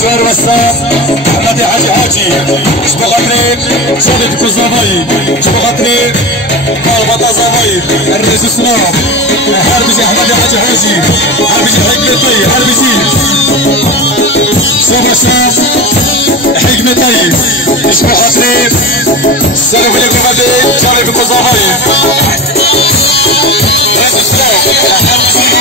سوار وسام محمد حاجي شبو خاطري صديق كوزافاي شبو خاطري كالبطا زافاي الرئيس سنور حربي احمد حاجي حربي حكمتي حربي سوار وسام حكمتي شبو خاطري سلام عليكم غادي شريف كوزافاي الرئيس سنور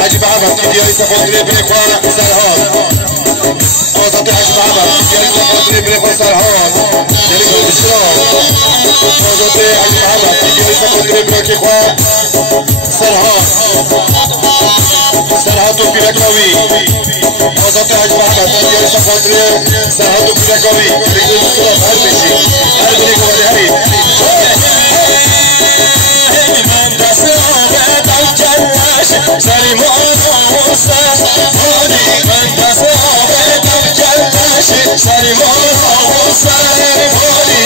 حاجب عبد ديالي سافوندري بريخوان سرهان وسط حاجب عبد ديالي سافوندري بريخوان سرهان ديالي بالشراب وسط حاجب عبد ديالي سافوندري بريخوان سرهان تو بيركوي آزاد حاج محمد دیگه سفاندری سرحد و پیرکاوی بگید سلام هر بشی هر بینی گواری هری من دست آبدم کلش سلیمان آموسه مالی من دست آبدم کلش سلیمان آموسه مالی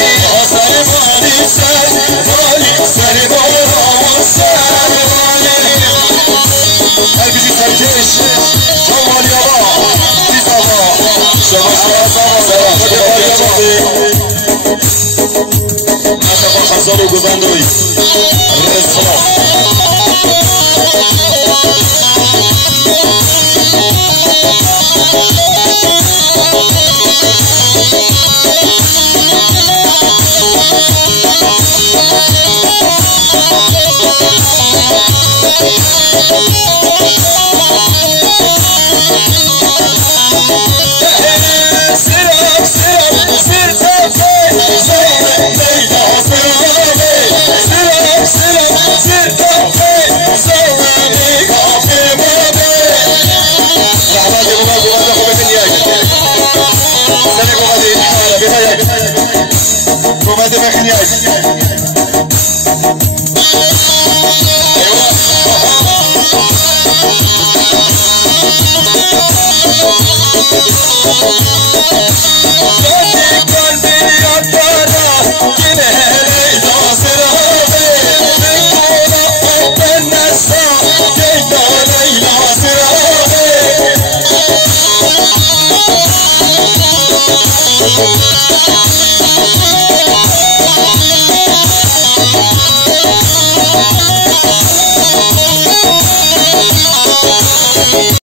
سلیمانی سر مالی سلیمان آموسه مالی هر بیشی سرکش جمالی آبا بیز آبا شما اتفاق خزار و گوزندوی رسما اومده بخنیاج